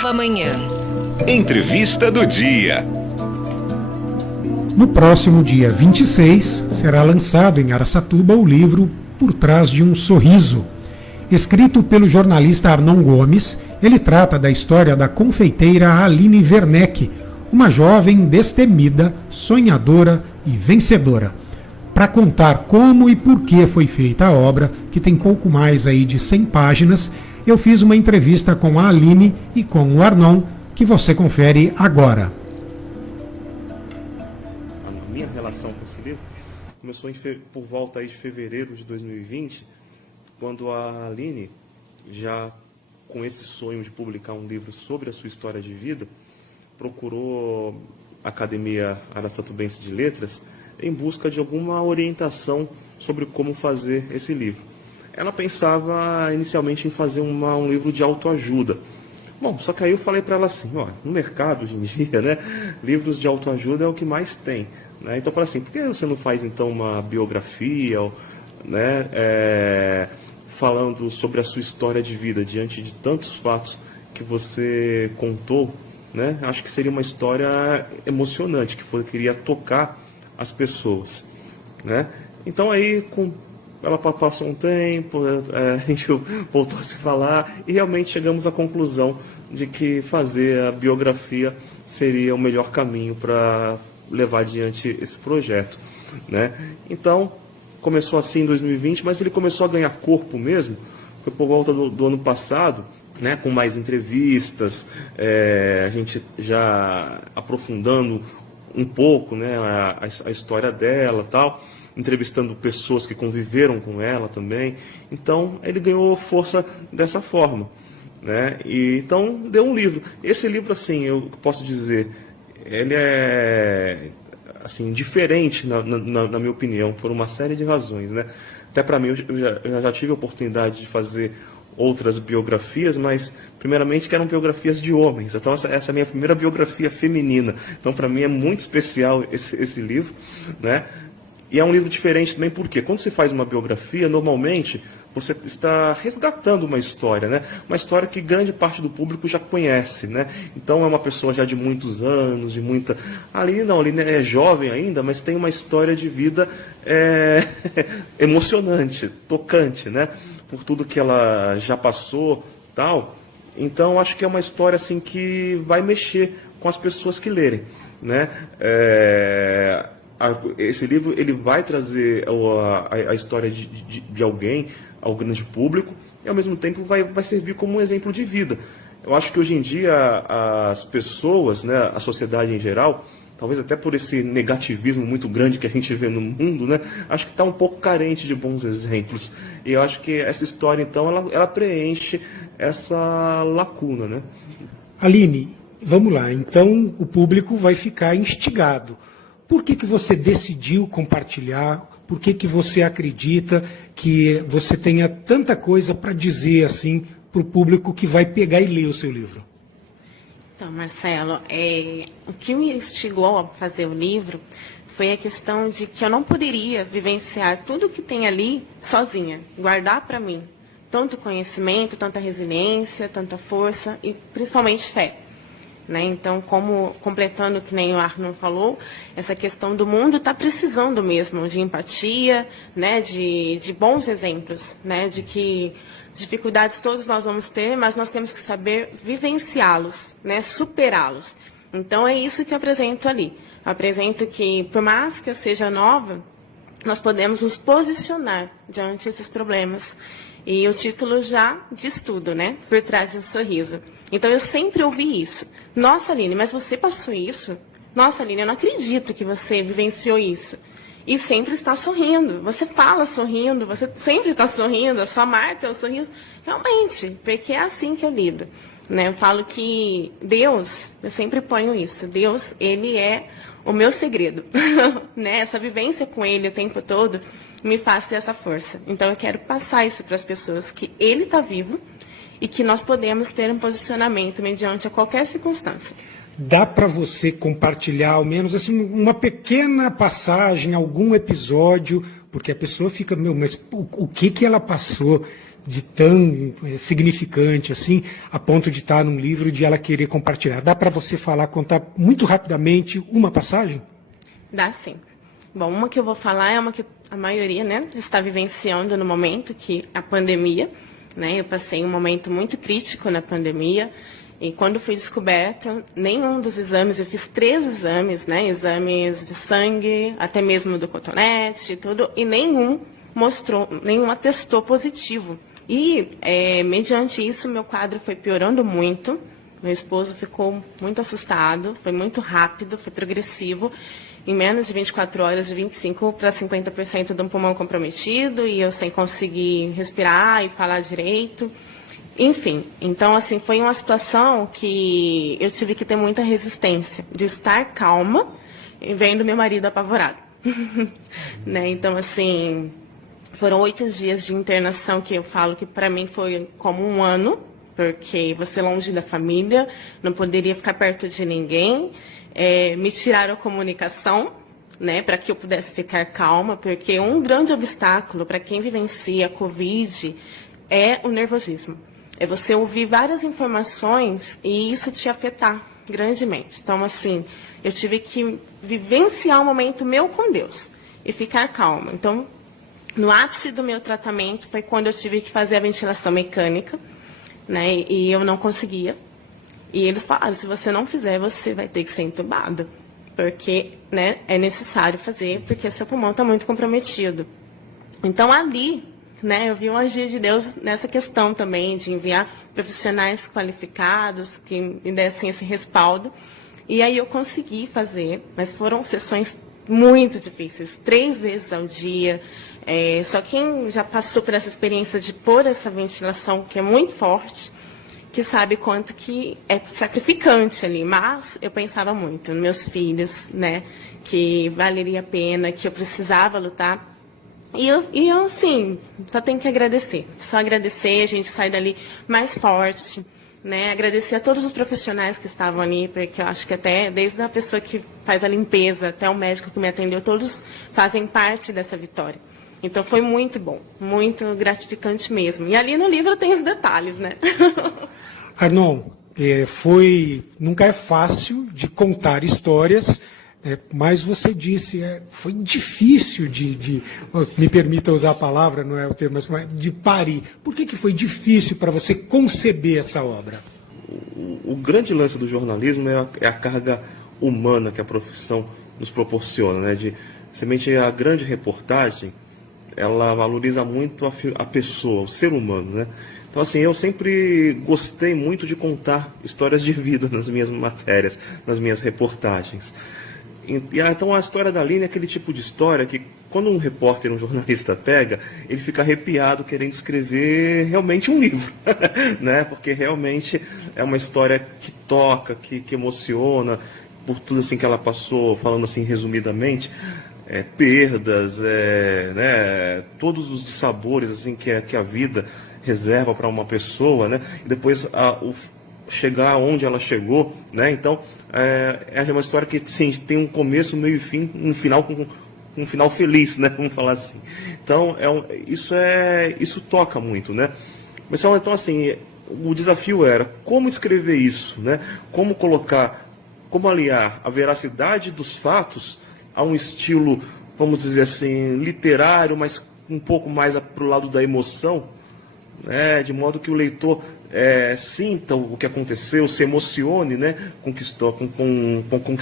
nova manhã. Entrevista do dia. No próximo dia 26, será lançado em Araçatuba o livro Por Trás de um Sorriso. Escrito pelo jornalista Arnon Gomes, ele trata da história da confeiteira Aline Werneck, uma jovem destemida, sonhadora e vencedora. Para contar como e por que foi feita a obra, que tem pouco mais aí de 100 páginas, eu fiz uma entrevista com a Aline e com o Arnon, que você confere agora. A minha relação com esse livro começou por volta aí de fevereiro de 2020, quando a Aline, já com esse sonho de publicar um livro sobre a sua história de vida, procurou a Academia Araçatubense de Letras em busca de alguma orientação sobre como fazer esse livro. Ela pensava inicialmente em fazer um livro de autoajuda. Bom, só que aí eu falei para ela assim, ó, no mercado hoje em dia, né, livros de autoajuda é o que mais tem, né? Então eu falei assim, por que você não faz então uma biografia, né, falando sobre a sua história de vida diante de tantos fatos que você contou, né? Acho que seria uma história emocionante, que queria tocar as pessoas, né? Então aí ela passou um tempo, a gente voltou a se falar e realmente chegamos à conclusão de que fazer a biografia seria o melhor caminho para levar adiante esse projeto, né? Então começou assim em 2020, mas ele começou a ganhar corpo mesmo, foi por volta do ano passado, né, com mais entrevistas, a gente já aprofundando um pouco, né, a história dela, tal, entrevistando pessoas que conviveram com ela também. Então ele ganhou força dessa forma, né? E então deu um livro. Esse livro, assim, eu posso dizer, ele é assim diferente na minha opinião, por uma série de razões, né? Até para mim, eu já tive a oportunidade de fazer outras biografias, mas primeiramente que eram biografias de homens. Então essa é a minha primeira biografia feminina. Então para mim é muito especial esse livro, né? E é um livro diferente também porque quando se faz uma biografia, normalmente você está resgatando uma história, né? Uma história que grande parte do público já conhece, né? Então é uma pessoa já de muitos anos, de muita... Ali não, ali é jovem ainda, mas tem uma história de vida emocionante, tocante, né? Por tudo que ela já passou, tal. Então acho que é uma história assim que vai mexer com as pessoas que lerem, né? Esse livro ele vai trazer a história de alguém ao grande público e ao mesmo tempo vai servir como um exemplo de vida. Eu acho que hoje em dia as pessoas, né, a sociedade em geral, talvez até por esse negativismo muito grande que a gente vê no mundo, né, acho que está um pouco carente de bons exemplos. E eu acho que essa história, então, ela preenche essa lacuna, né? Aline, vamos lá. Então o público vai ficar instigado. Por que você decidiu compartilhar? Por que você acredita que você tenha tanta coisa para dizer assim para o público que vai pegar e ler o seu livro? Então, Marcelo, o que me instigou a fazer o livro foi a questão de que eu não poderia vivenciar tudo que tem ali sozinha, guardar para mim. Tanto conhecimento, tanta resiliência, tanta força e principalmente fé. Né? Então, como completando que nem o Arnon falou, essa questão do mundo está precisando mesmo de empatia, né? de bons exemplos, né? De que dificuldades todos nós vamos ter, mas nós temos que saber vivenciá-los, né? Superá-los. Então, é isso que eu apresento ali. Eu apresento que, por mais que eu seja nova, nós podemos nos posicionar diante desses problemas. E o título já diz tudo, né? Por trás de um sorriso. Então, eu sempre ouvi isso. Nossa, Aline, mas você passou isso? Nossa, Aline, eu não acredito que você vivenciou isso. E sempre está sorrindo. Você fala sorrindo, você sempre está sorrindo, a sua marca é o sorriso. Realmente, porque é assim que eu lido. Né? Eu falo que Deus, eu sempre ponho isso, Deus, Ele é o meu segredo. Né? Essa vivência com Ele o tempo todo me faz ter essa força. Então, eu quero passar isso para as pessoas, que Ele está vivo, e que nós podemos ter um posicionamento mediante a qualquer circunstância. Dá para você compartilhar, ao menos, assim, uma pequena passagem, algum episódio, porque a pessoa fica, mas o que ela passou de tão significante assim, a ponto de estar num livro de ela querer compartilhar? Dá para você falar, contar muito rapidamente uma passagem? Dá sim. Bom, uma que eu vou falar é uma que a maioria, né, está vivenciando no momento, que é a pandemia, né? Eu passei um momento muito crítico na pandemia e quando fui descoberta, nenhum dos exames, eu fiz 3 exames, né, exames de sangue, até mesmo do cotonete, tudo, e nenhum atestou positivo. E, mediante isso, meu quadro foi piorando muito, meu esposo ficou muito assustado, foi muito rápido, foi progressivo. Em menos de 24 horas, de 25% para 50% de um pulmão comprometido, e eu sem conseguir respirar e falar direito. Enfim, então, assim, foi uma situação que eu tive que ter muita resistência, de estar calma, e vendo meu marido apavorado. Né? Então, assim, foram 8 dias de internação que eu falo que para mim foi como um ano, porque você longe da família, não poderia ficar perto de ninguém. Me tiraram a comunicação, né, para que eu pudesse ficar calma, porque um grande obstáculo para quem vivencia a Covid é o nervosismo. É você ouvir várias informações e isso te afetar grandemente. Então, assim, eu tive que vivenciar um momento meu com Deus e ficar calma. Então, no ápice do meu tratamento foi quando eu tive que fazer a ventilação mecânica, né, e eu não conseguia. E eles falaram, se você não fizer, você vai ter que ser entubado, porque, né, é necessário fazer, porque seu pulmão está muito comprometido. Então, ali, né, eu vi um agir de Deus nessa questão também, de enviar profissionais qualificados que me dessem esse respaldo. E aí eu consegui fazer, mas foram sessões muito difíceis, 3 vezes ao dia. Só quem já passou por essa experiência de pôr essa ventilação, que é muito forte, que sabe quanto que é sacrificante ali, mas eu pensava muito nos meus filhos, né, que valeria a pena, que eu precisava lutar, e eu assim, só tenho que agradecer, só agradecer, a gente sai dali mais forte, né, agradecer a todos os profissionais que estavam ali, porque eu acho que até, desde a pessoa que faz a limpeza, até o médico que me atendeu, todos fazem parte dessa vitória. Então foi muito bom, muito gratificante mesmo. E ali no livro tem os detalhes, né? Arnon, nunca é fácil de contar histórias, mas você disse, foi difícil me permita usar a palavra, não é o termo, mas de parir. Por que foi difícil para você conceber essa obra? O grande lance do jornalismo é a carga humana que a profissão nos proporciona, né? Semente a grande reportagem, ela valoriza muito a pessoa, o ser humano, né? Então, assim, eu sempre gostei muito de contar histórias de vida nas minhas matérias, nas minhas reportagens. Então, a história da Aline é aquele tipo de história que, quando um repórter, um jornalista pega, ele fica arrepiado querendo escrever realmente um livro, né? Porque realmente é uma história que toca, que emociona, por tudo assim que ela passou, falando assim resumidamente, perdas, né? Todos os dissabores assim, que a vida reserva para uma pessoa, né? E depois chegar onde ela chegou, né? Então é uma história que sim, tem um começo, meio e fim, um final com um final feliz, né? Vamos falar assim. Então isso toca muito, né? Mas então assim, o desafio era como escrever isso, né? Como aliar a veracidade dos fatos a um estilo, vamos dizer assim, literário, mas um pouco mais para o lado da emoção, né, de modo que o leitor sinta o que aconteceu, se emocione, né, com o que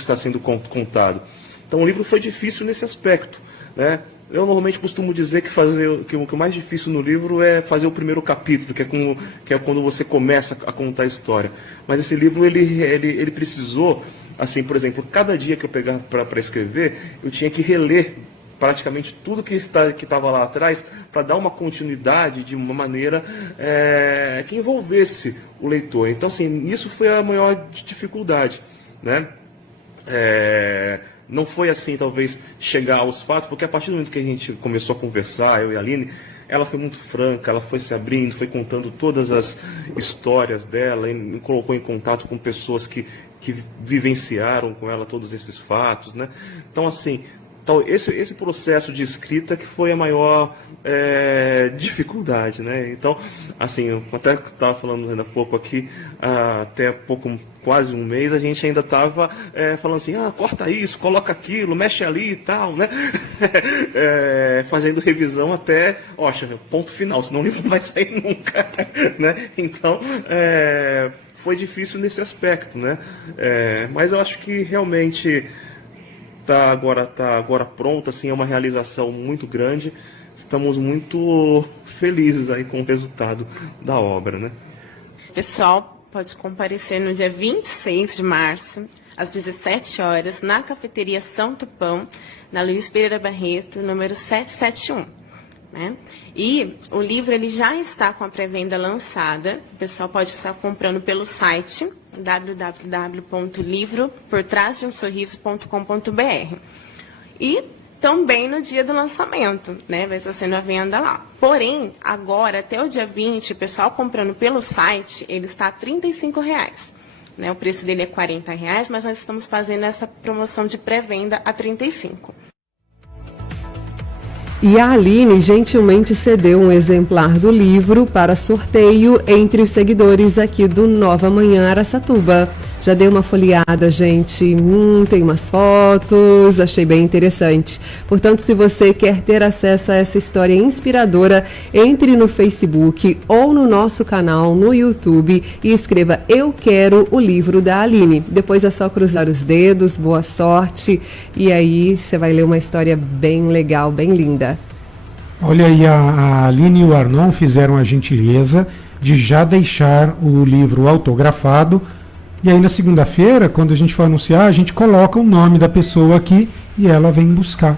está sendo contado. Então o livro foi difícil nesse aspecto, né? Eu normalmente costumo dizer que o mais difícil no livro é fazer o primeiro capítulo, que é quando você começa a contar a história. Mas esse livro ele precisou, assim, por exemplo, cada dia que eu pegava para escrever, eu tinha que reler praticamente tudo que estava lá atrás para dar uma continuidade de uma maneira que envolvesse o leitor. Então, assim, isso foi a maior dificuldade, né? Não foi assim, talvez, chegar aos fatos, porque a partir do momento que a gente começou a conversar, eu e a Aline, ela foi muito franca, ela foi se abrindo, foi contando todas as histórias dela, e me colocou em contato com pessoas que vivenciaram com ela todos esses fatos, né? Então, assim, Então, esse processo de escrita que foi a maior dificuldade, né? Então, assim, eu até estava falando ainda há pouco aqui, até quase um mês, a gente ainda estava falando assim, corta isso, coloca aquilo, mexe ali e tal, né? Fazendo revisão até, ponto final, senão o livro não vai sair nunca, né? Então, foi difícil nesse aspecto, né? Mas eu acho que realmente tá agora pronto, assim, é uma realização muito grande. Estamos muito felizes aí com o resultado da obra, né? Pessoal, pode comparecer no dia 26 de março, às 17 horas, na Cafeteria São Tupão, na Luiz Pereira Barreto, número 771. Né? E o livro ele já está com a pré-venda lançada. O pessoal pode estar comprando pelo site www.livroportrasdeumsorriso.com.br e também no dia do lançamento, né? Vai estar sendo a venda lá. Porém, agora, até o dia 20, o pessoal comprando pelo site, ele está a R$ 35,00. Né? O preço dele é R$ 40,00, mas nós estamos fazendo essa promoção de pré-venda a R$ 35,00. E a Aline gentilmente cedeu um exemplar do livro para sorteio entre os seguidores aqui do Nova Manhã Araçatuba. Já dei uma folheada, gente. Tem umas fotos, achei bem interessante. Portanto, se você quer ter acesso a essa história inspiradora, entre no Facebook ou no nosso canal no YouTube e escreva Eu Quero o Livro da Aline. Depois é só cruzar os dedos, boa sorte. E aí você vai ler uma história bem legal, bem linda. Olha aí, a Aline e o Arnon fizeram a gentileza de já deixar o livro autografado. E aí na segunda-feira, quando a gente for anunciar, a gente coloca o nome da pessoa aqui e ela vem buscar.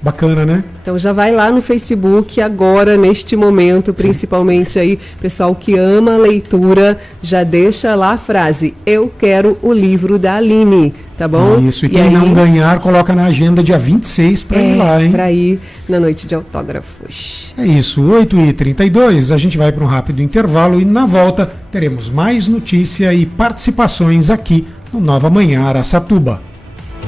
Bacana, né? Então já vai lá no Facebook agora, neste momento, principalmente aí, pessoal que ama a leitura, já deixa lá a frase, eu quero o livro da Aline, tá bom? Isso, e quem aí, não ganhar, coloca na agenda dia 26 para ir lá, hein? Para ir na noite de autógrafos. É isso, 8h32, a gente vai para um rápido intervalo e na volta teremos mais notícia e participações aqui no Nova Manhã Araçatuba.